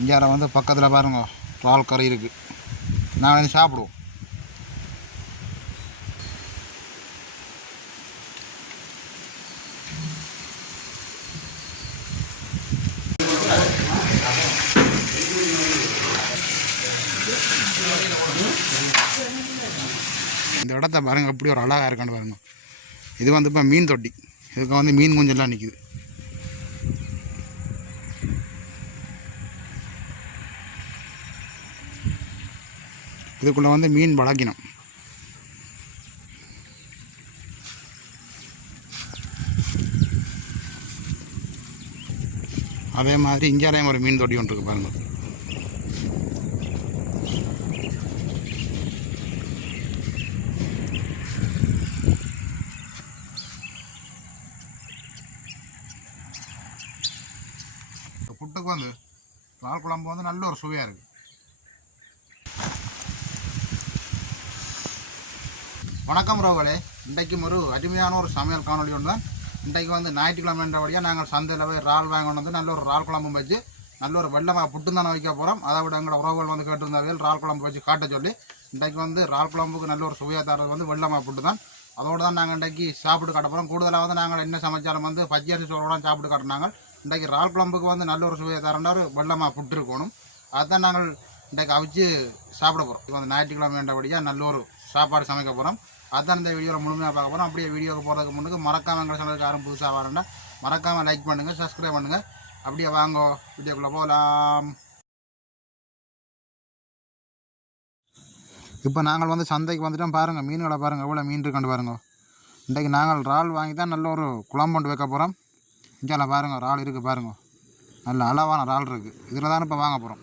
இங்கே வந்து பக்கத்தில் பாருங்க இறால் கறி இருக்குது. நாங்கள் சாப்பிடுவோம். இந்த இடத்த பாருங்கள் எப்படி ஒரு அழகாக இருக்கான்னு பாருங்கள். இது வந்து இப்போ மீன் தொட்டி. இதுக்கு வந்து மீன் குஞ்செல்லாம் நிற்கிது. இதுக்குள்ளே வந்து மீன் வளர்க்கணும். அதே மாதிரி இந்தியாலையும் ஒரு மீன் தொட்டி ஒன்று இருக்குது பாருங்கள். புட்டுக்கு வந்து இறால் குழம்பு வந்து நல்ல ஒரு சுவையாக இருக்குது. வணக்கம் ரோகளே, இன்றைக்கும் ஒரு அருமையான ஒரு சமையல் காணொலி ஒன்று தான். இன்றைக்கு வந்து ஞாயிற்றுக்கிழமைன்றபடியாக நாங்கள் சந்தையில் போய் இறால் வாங்கணும் வந்து நல்ல ஒரு இறால் குழம்பு வச்சு நல்ல ஒரு வெள்ளமாக புட்டு தானே வைக்க போகிறோம். அதை விட எங்களோட உறவுகள் வந்து கேட்டிருந்தாவே இறால் குழம்பு வச்சு காட்ட சொல்லி இன்றைக்கு வந்து இறால் குழம்புக்கு நல்ல ஒரு சுவையாக தரது வந்து வெள்ளமாக புட்டு தான். அதோடு தான் நாங்கள் இன்றைக்கி சாப்பிட்டு காட்ட போகிறோம். கூடுதலாக வந்து நாங்கள் என்ன சமைச்சாலும் வந்து பச்சரிசி சோறோட சாப்பிட்டு காட்டினாங்க. இன்றைக்கு இறால் குழம்புக்கு வந்து நல்ல ஒரு சுவையை தரேன்டா ஒரு வெள்ளமாக புட்டு இருக்கணும். அதுதான் நாங்கள் இன்றைக்கு அவிச்சு சாப்பிட போகிறோம். இப்போ வந்து ஞாயிற்றுக்கிழமைன்றபடியாக நல்ல ஒரு சாப்பாடு சமைக்க போகிறோம். அதுதான் இந்த வீடியோவில் முழுமையாக பார்க்க போகிறோம். அப்படியே வீடியோவுக்கு போகிறதுக்கு முன்னுக்கு மறக்காமல் எங்கள் சேனலுக்கு யாரும் புதுசாக வரேன்னா மறக்காமல் லைக் பண்ணுங்கள், சப்ஸ்கிரைப் பண்ணுங்கள். அப்படியே வாங்க வீடியோக்குள்ளே போகலாம். இப்போ நாங்கள் வந்து சந்தைக்கு வந்துட்டோம். பாருங்கள் மீன்களை பாருங்கள் எவ்வளோ மீன் இருக்குன்னு பாருங்கள். இன்றைக்கு நாங்கள் இறால் வாங்கி தான் நல்ல ஒரு குழம்பு கொண்டு வைக்க போகிறோம். இங்கே பாருங்கள் இறால் இருக்குது பாருங்கள், நல்ல அளவான இறால் இருக்குது. இதில் தானே இப்போ வாங்க போகிறோம்.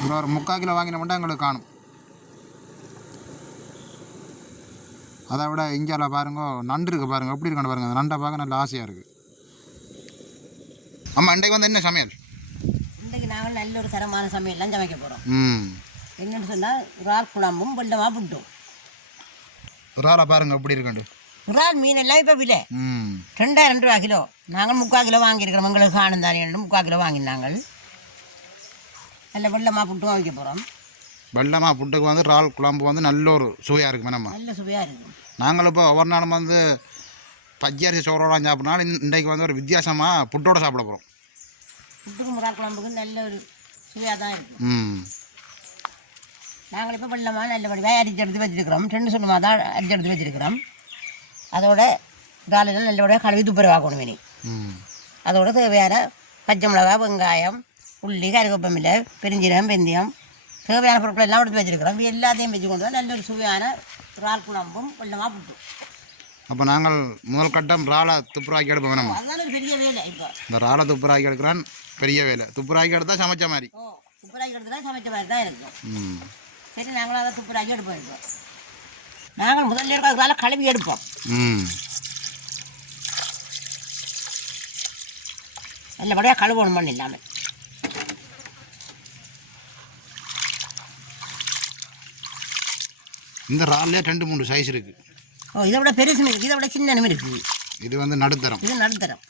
இதில் ஒரு 3/4 கிலோ வாங்கினோம்னா எங்களுக்கு காணும். அதை விட இந்தியாவில் பாருங்க நண்டு இருக்குது பாருங்கள் எப்படி இருக்கான்னு பாருங்கள். அந்த நண்டை பார்க்க நல்ல ஆசையாக இருக்குது. ஆமாம், இன்றைக்கு வந்து என்ன சமையல்? இன்றைக்கு நாங்கள் நல்ல ஒரு தரமான சமையல்லாம் சமைக்க போகிறோம். என்னென்னு சொன்னால் இறால் குழம்பும் வெள்ளமாக புட்டும். இறாலை பாருங்கள் எப்படி இருக்காண்டு. இறால் மீன் எல்லாம் இப்போ விலை 2000 ரூபா கிலோ. நாங்கள் 3/4 கிலோ வாங்கியிருக்கிறோம். உங்களுக்கு ஆனந்தாரி 3/4 கிலோ வாங்கினாங்க. நல்ல வெள்ளமாக புட்டும் வைக்க போகிறோம். வெள்ளமாக புட்டுக்கு வந்து இறால் குழம்பு வந்து நல்ல ஒரு சுவையாக இருக்குது. நம்ம நல்ல சுவையாக இருக்கும். நாங்கள் இப்போ ஒவ்வொரு நாளும் வந்து பச்சரிசி சோறோட சாப்பிட்னாலும் இன்றைக்கு வந்து ஒரு வித்தியாசமாக புட்டோட சாப்பிட போகிறோம். புட்டுக்கும் இறால் குழம்புக்கும் நல்ல ஒரு சுவையாக தான் இருக்கும். நாங்கள் இப்போ வெள்ளமாக நல்ல வடிவாக அரிச்சு எடுத்து வச்சுருக்கிறோம். 2 சொல்லுமா தான் அரிச்சு எடுத்து வச்சுருக்கிறோம். அதோட இறாலெல்லாம் நல்லபடியாக கழுவி துப்புரவாக்கணும் இனி. அதோட தேவையான பச்சை மிளகா, வெங்காயம், உள்ளி, கருவேப்பிலை, பெருஞ்சீரகம், வெந்தயம், தேவையான பொருட்கள் எல்லாம் எடுத்து வச்சுருக்கிறோம். எல்லாத்தையும் வச்சு கொண்டு வந்து நல்ல ஒரு சுவையான இறால் குழம்பும் வெள்ளமாக புட்டும். அப்போ நாங்கள் முதல் கட்டம் இறாலை துப்புராக்கி எடுப்போம். வேணும், அதுதான் ஒரு பெரிய வேலை. இப்போ இந்த இறாலை துப்புராக்கி எடுக்கிறான் பெரிய வேலை. துப்புராக்கி எடுத்தால் சமைச்ச மாதிரி. துப்புராக்கி எடுத்துதான் சமைச்ச மாதிரி தான் இருக்கும். சரி, நாங்களும் அதை துப்புராக்கி எடுப்போம். இப்போ நாங்கள் முதல்ல இருக்கிறதுனால கழுவி எடுப்போம். நல்லபடியாக கழுவணும் மண் இல்லாமல். இந்த இறால்லே 2-3 சைஸ் இருக்குது. இதை விட பெருசு மீன், இதை விட சின்ன மீன் இருக்குது. இது வந்து நடுத்தரம். இது நடுத்தரம்.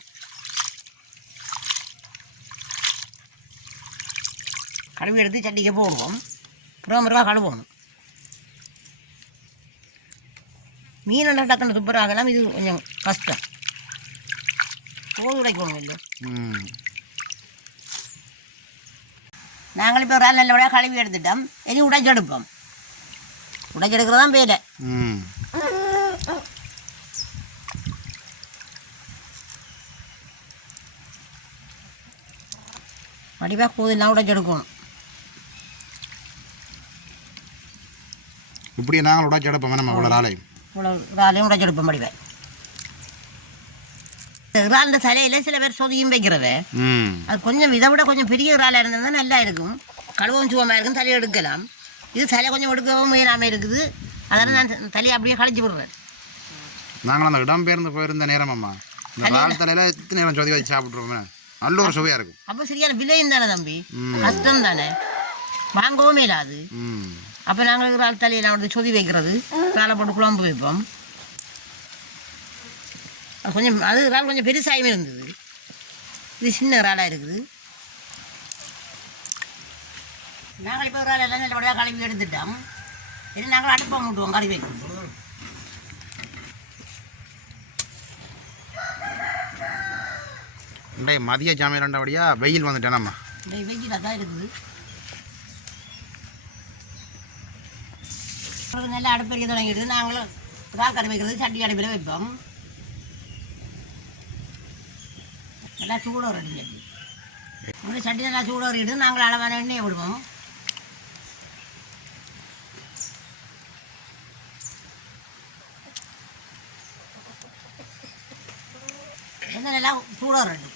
கழுவி எடுத்து சட்டிக்க போடுவோம். புறமரவா கழுவணும். மீன் எல்லாம் டக்குன்னு துப்புராகலாம். இது கொஞ்சம் கஷ்டம். தோல் உடைக்கணும் இல்லை. நாங்கள் இப்போ ஒரு ஆள் நல்லபடியாக கழுவி எடுத்துட்டோம். இனி உடைச்செடுப்போம். உடைச்செடுக்கிறதான் வேலை. வடிவாக கூதெல்லாம் உடைச்செடுக்கணும். இப்படி நாங்கள் உடைச்செடுப்போம். நம்ம இவ்வளோ இறாலையும் உடைச்செடுப்போம் வடிவை. இறால் தலையில் சில பேர் சொதியும் வைக்கிறது. அது கொஞ்சம் இதை விட கொஞ்சம் பெரிய இறாலாக இருந்ததுன்னா நல்லா இருக்கும். கழுவும் சுவமாக இருக்கும். தலையை எடுக்கலாம். இது தலை கொஞ்சம் எடுக்கவும் முயலாமல் இருக்குது. அதனால் நான் தலையை அப்படியே கழிச்சு விடுறேன். நாங்கள் அந்த இடம்பெயர்ந்து போயிருந்த நேரம் அம்மா இந்த இறால் தலையில் எத்தனை நேரம் சொதி வச்சு சாப்பிட்ருவோம். நல்ல ஒரு சுவையாக இருக்கும். அப்போ சரியான விலையும் தானே தம்பி, கஷ்டம் தானே, வாங்கவும் இல்லாது. அப்போ நாங்கள் இறால் தலையில் வந்து சொதி வைக்கிறது, வேலை போட்டு குழம்பு வைப்போம். கொஞ்சம் அது இறால் கொஞ்சம் பெருசாகவும் இருந்தது. இது சின்ன இறாலாக இருக்குது. நாங்கள் இப்போ இறால் எல்லாம் நல்லபடியாக கழுவி எடுத்துட்டோம். இது நாங்கள் அடுப்பை மூட்டுவோம் கறி வைக்கணும். இன்றைய மதிய ஜாமியம் ரெண்டபடியாக வெயில் வந்துட்டேன் நம்ம. இந்த வெயிலாக தான் இருக்குது. நல்லா அடுப்பறிக்க தொடங்கிடுது. நாங்களும் இறால் கறி வைக்கிறது சட்டி அடுப்பில் வைப்போம். நல்லா சூடாக ரெடி சட்டி. இப்படி சட்டி நல்லா சூடாக இருக்குது. நாங்கள் அளவான எண்ணெயை விடுவோம். எண்ணெய் நல்லா சூடாக ரெடி.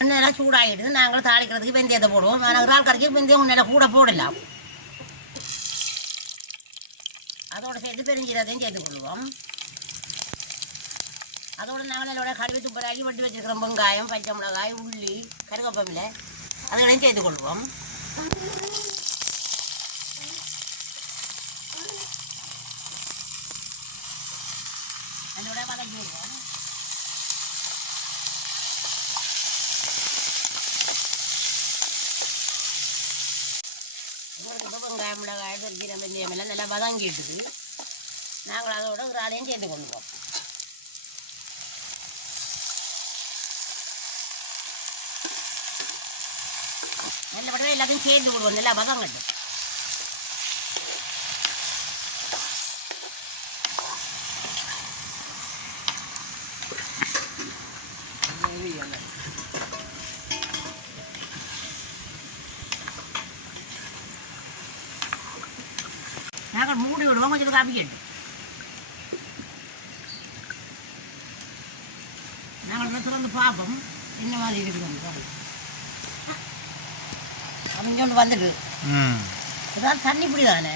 எண்ணெய் நல்லா சூடாகிடுது. நாங்கள் தாளிக்கிறதுக்கு வெந்தயத்தை போடுவோம். ஆனால் இறால் கறிக்கு வெந்தயம் நல்லா கூட போடலாம். அதோடு சேர்த்து பெருஞ்சீரகத்தையும் சேர்த்து கொள்வோம். அதோடு நாங்கள் நல்லோட கழுவி துப்பராகி வெட்டி வச்சுருக்கிறோம். வெங்காயம், பச்சை மிளகாய், உள்ளி, கருவேப்பிலை அதெல்லாம் சேர்த்து கொள்வோம். அதோட வதக்கி விடுவோம். வெங்காயம், மிளகாய், பெருஞ்சீரகம், வெந்தயம் எல்லாம் நல்லா வதங்கிட்டுது. நாங்கள் அதோட இறாலையும் சேர்த்து கொள்வோம். நல்லபடியாக எல்லாத்தையும் சேர்த்து விடுவோம். நல்லா வதங்கட்டும். நாங்கள் மூடி விடுவோம். கொஞ்சம் காப்பி கேட்டு நாங்கள் திறந்து பார்ப்போம் என்ன மாதிரி இருக்குது. அவங்க ஒன்று வந்துட்டு ஏதாவது தண்ணி இப்படி தானே,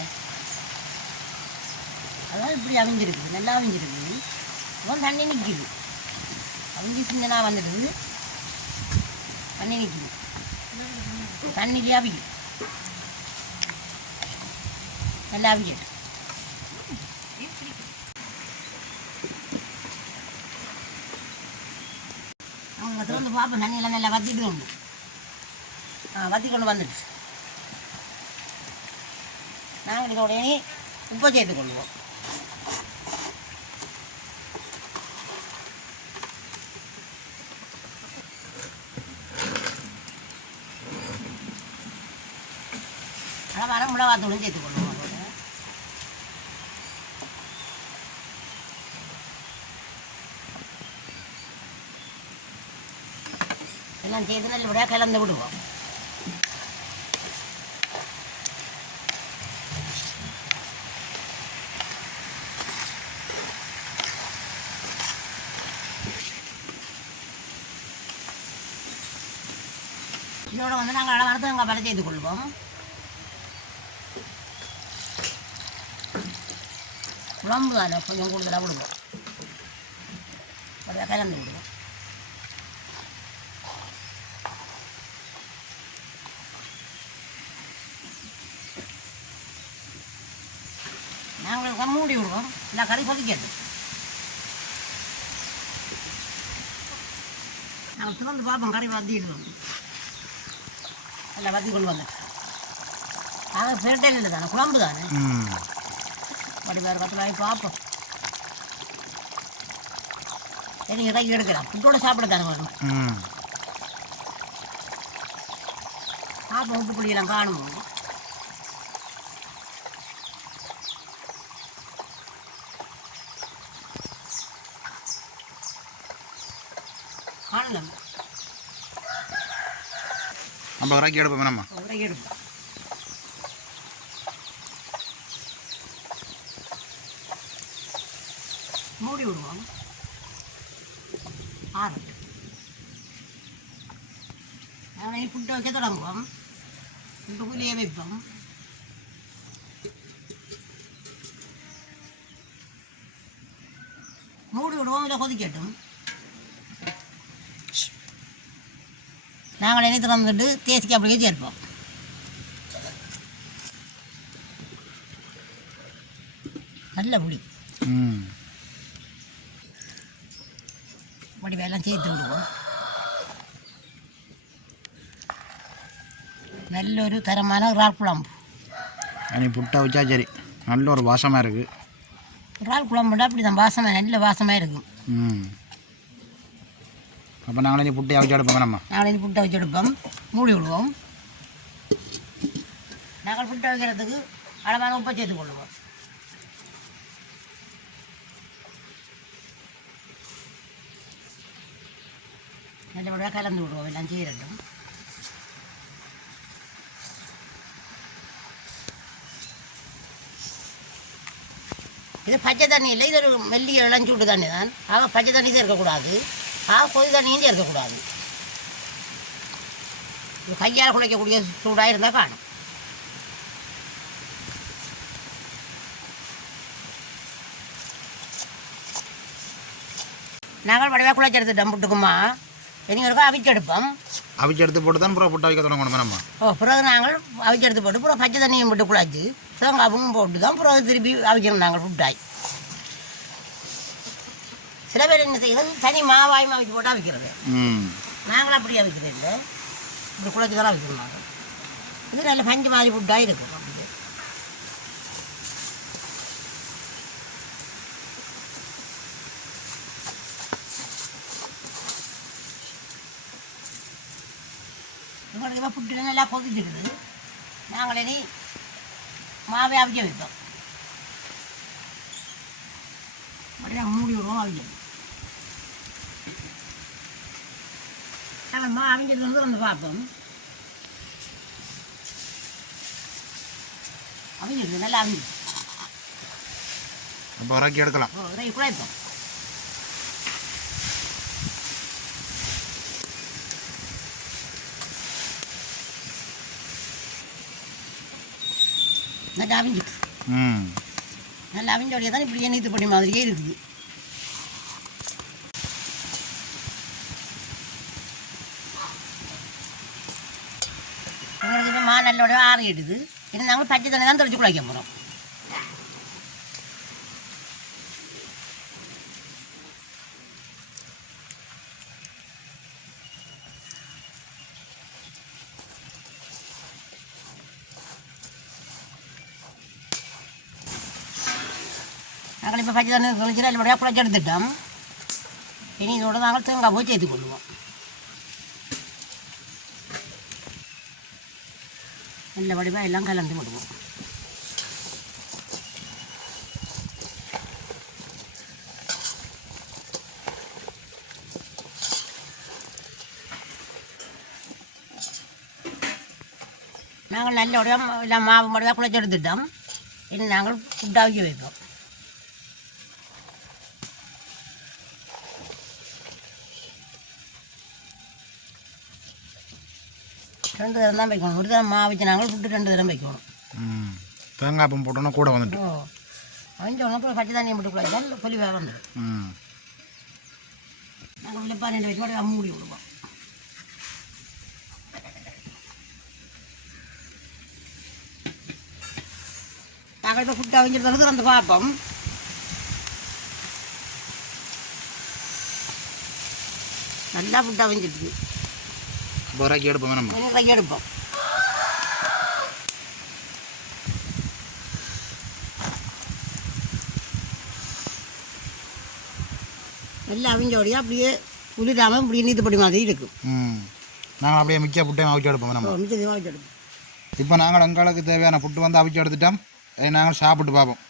அதாவது இப்படி அவிஞ்சிருக்குது. நல்லா அவிஞ்சிருக்குது. அப்புறம் தண்ணி நிற்கிது. அவிஞ்சி சின்னதாக வந்துடுது. தண்ணி நிற்கிது. தண்ணிக்கு அவிக்கும். நல்லா அவிக்கட்டும். அவங்க திறந்து பார்ப்போம். தண்ணியெல்லாம் நல்லா வத்திட்டு உண்டு. வத்தி கொண்டு வந்துடுச்சு. நாங்கள் இதோட உப்பை சேர்த்து கொள்வோம். அளவான மிளகாத்தூளும் சேர்த்து கொள்வோம். எல்லாம் சேர்த்து நல்லபடியாக கலந்து விடுவோம். இதோட வந்து நாங்கள் அளவான தேங்காய் பால் சேர்த்து கொள்வோம். குழம்பு தானே கொஞ்சம் கூடுதலாக விடுவோம். அப்படியே கலந்து விடுவோம். நாங்கள் மூடி விடுவோம். இல்லை கறி கொதிக்கிறது. நாங்கள் திறந்து பார்ப்போம். கறி வத்திடுவோம். நல்லா வத்தி கொண்டு வந்துட்டு நாங்கள் பெருட்டையில் இல்லை தானே, குழம்பு தானே. அப்படி வேறு 10 ரூபாய் பார்ப்போம். சரி இறக்கி எடுக்கலாம். புட்டோட சாப்பிட தானே வரும். பார்ப்போம். உப்பு புளியெல்லாம் காணும். காணலாம். நம்ம இறக்கி எடுப்போம். நம்ம இறக்கி எடுப்போம். மூடி விடுவோம். ஆறட்டு நாங்கள் புட்டை வைக்க தொடங்குவோம். புட்டு புளியை வைப்போம். மூடி விடுவோம். இல்லை கொதிக்கட்டும். நாங்கள் எண்ணெய் திறந்துட்டு தேசிக்காய் அப்படியே சேர்ப்போம். நல்ல புளி அப்படி வெள்ளம் சேர்த்து விடுவோம். நல்லொரு தரமான இறால் குழம்பு. அனி புட்டை வச்சா சரி, நல்ல ஒரு வாசமாக இருக்குது. இறால் குழம்புனா அப்படி தான் வாசமாக, நல்ல வாசமாக இருக்கும். அப்போ நாங்களே நீ புட்டை அவிச்சு எடுப்போம். நம்ம நாங்களே புட்டை வச்சு எடுப்போம், மூடி விடுவோம். நாங்கள் புட்டை வைக்கிறதுக்கு அளவான உப்பை சேர்த்து கொள்ளுவோம். நல்லபடியாக கலந்து விடுவோம், எல்லாம் செய்யறட்டும். இது பச்சை தண்ணி இல்லை, இது ஒரு மெல்லிய இளஞ்சூடு தண்ணி தான். ஆக பச்சை தண்ணி சேர்க்கக்கூடாது, கொதி தண்ணியும் சேர்க்கக்கூடாது. இது கையால் குழைக்கக்கூடிய சூடாக இருந்தால் காணும். நாங்கள் வடிவாக குழைச்சி எடுத்துட்டோம் புட்டுக்குமா. இனி ஒருக்கா அவிச்செடுப்போம். அவிச்செடுத்து போட்டு தான் புட்டை வைக்க தொடங்கணும் நம்ம. பிறகு நாங்கள் அவிச்செடுத்து போட்டு பிறகு பச்சை தண்ணியும் போட்டு குழைச்சி தேங்காவும் போட்டு தான் பிறகு திருப்பி அவிக்கணும் நாங்கள் புட்டாய். சில பேர் என்ன செய்யறது, தனி மாவாயும் அவிச்சு போட்டு அவிக்கிறது. நாங்களும் அப்படி அவிக்கிறது இல்லை, இப்படி குழைச்சி தான் அவிக்கணும் நாங்கள். இது நல்ல பஞ்சு மாதிரி புட்டாக இருக்கும். அப்படி உங்களுக்கு இப்போ புட்டு நல்லா கொதிச்சுக்குது. நாங்கள் இனி மாவை அவிக்க வைப்போம். அப்படியே மூடி விடுவோம், அவிக்கணும். நாங்கள் அவிஞ்சது வந்து பார்ப்போம். அவிஞ்சிருக்கு, நல்லா அவிஞ்சிருக்கு. இப்போ வராக்கி எடுக்கலாம். குழைப்போம். நல்லா அவிஞ்சிட்டு நல்லா அவிஞ்சோடைய தான் இப்படி எண்ணெய் பொடி மாதிரியே இருக்குது. எங்களுக்கு இப்போ நல்லோட ஆறிடுது. இது நாங்கள் பச்சை தண்ணி தான் தொலைச்சி குழைக்க போகிறோம். நாங்கள் இப்போ பச்சை தண்ணி தொலைச்சி நல்லபடியாக குழைச்சி எடுத்துட்டோம். இனி இதோட நாங்கள் தேங்காய் போய் சேர்த்து கொள்வோம். நல்ல வடிவாக எல்லாம் கலந்து விடுவோம். நாங்கள் நல்ல வடிவாக எல்லாம் மாவு வடிவாக குழைச்சி எடுத்துட்டோம். இனி நாங்கள் புட்டாக்கி வைப்போம். ரெண்டு தரம் தான் வைக்கணும். ஒரு தரம் மாவு வச்சு நாங்கள் புட்டு 2 தரம் வைக்கணும். தேங்காய் பம் போட்டோன்னா கூட வந்துட்டு அவிஞ்சோன்னா அப்புறம் பச்சை தண்ணியை போட்டு குழைச்சா பொலிவாக வந்துடும். நாங்கள் உள்ளே 2 வச்சு மூடி விடுவோம். நாங்கள் இப்போ புட்டு அவிஞ்சிருந்தது வந்து பார்ப்போம். நல்லா புட்டு அவிஞ்சிருக்கு. வராக்கி எடுப்போம். நம்ம எடுப்போம். நல்லா அவிஞ்சோடையா அப்படியே உதிராமல் இப்படி நீத்துப்படி மாதிரி இருக்கும். நாங்கள் அப்படியே மிச்சா புட்டையும் அவிச்சு எடுப்போம். நம்ம மிச்சத்தையும் அவிச்சு எடுப்போம். இப்போ நாங்கள் எங்களுக்கு தேவையான புட்டு வந்து அவிச்சு எடுத்துட்டோம். நாங்கள் சாப்பிட்டு பார்ப்போம்.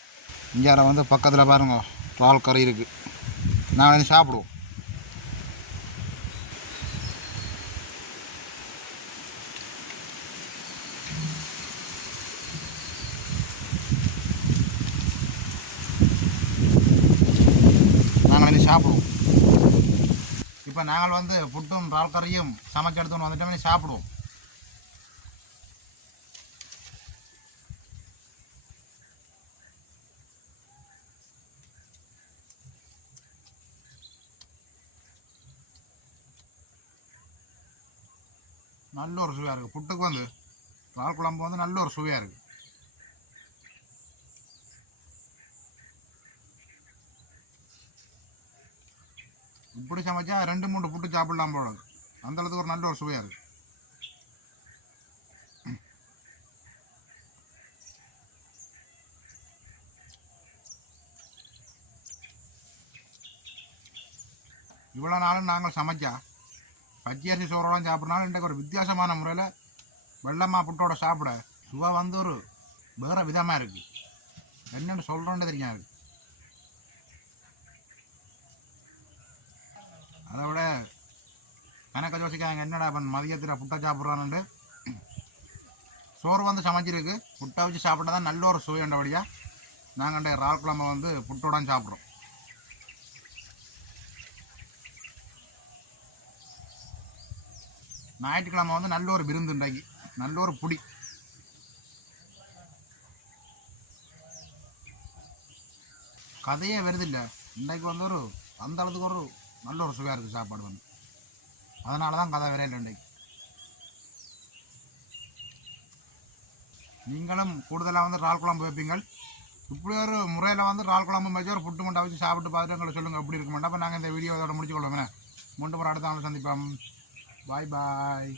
இங்கே வந்து பக்கத்தில் பாருங்க இறால் கறி இருக்குது. நாங்கள் சாப்பிடுவோம். சாப்பிடுவோம். இப்போ நாங்கள் வந்து புட்டும் இறால் கறியும் சமைச்சு எடுத்துன்னு வந்துட்டோம். சாப்பிடுவோம். நல்ல ஒரு சுவையாக இருக்குது. புட்டுக்கு வந்து இறால் குழம்பு வந்து நல்ல ஒரு சுவையாக இருக்குது. இப்படி சமைச்சா 2-3 புட்டு சாப்பிடலாம் போல. அந்தளவுக்கு ஒரு நல்ல ஒரு சுவையாக இருக்குது. இவ்வளோ நாளும் நாங்கள் சமைச்சா பச்சரிசி சோறோட சாப்பிட்றனால இன்றைக்கு ஒரு வித்தியாசமான முறையில் வெள்ளமாக புட்டோட சாப்பிட சுவை வந்து ஒரு வேறு விதமாக இருக்குது. என்னென்னு சொல்கிறோன்னு தெரியாது. அதை விட கணக்க யோசிக்காங்க என்னடா இப்போ மதியத்தில் புட்டை சாப்பிட்றானுண்டு. சோறு வந்து சமைச்சிருக்கு, புட்டை வச்சு சாப்பிட்டா தான் நல்ல ஒரு சுவைண்டபடியாக நாங்கள் இறால் குழம்பை வந்து புட்டோட சாப்பிட்றோம். ஞாயிற்றுக்கிழமை வந்து நல்ல ஒரு விருந்து உண்டாக்கி நல்ல ஒரு புடி. கதையே வருதில்லை இன்றைக்கு வந்து ஒரு அந்த அளவுக்கு ஒரு நல்ல ஒரு சுவையாக இருக்குது சாப்பாடு வந்து. அதனால தான் கதை வரையில் இன்றைக்கு. நீங்களும் கூடுதலாக வந்து இறால் குழம்பு வைப்பீங்கள். இப்படி ஒரு முறையில் வந்து இறால் குழம்பு வச்சு ஒரு புட்டு மண்டை வச்சு சாப்பிட்டு பார்த்துட்டு எங்களை சொல்லுங்கள் எப்படி இருக்க மாட்டேன். அப்போ நாங்கள் இந்த வீடியோ இதோட முடிச்சுக்கொள்ளுமே. மீண்டும் ஒரு அடுத்த நாள் சந்திப்போம். பாய் பாய்.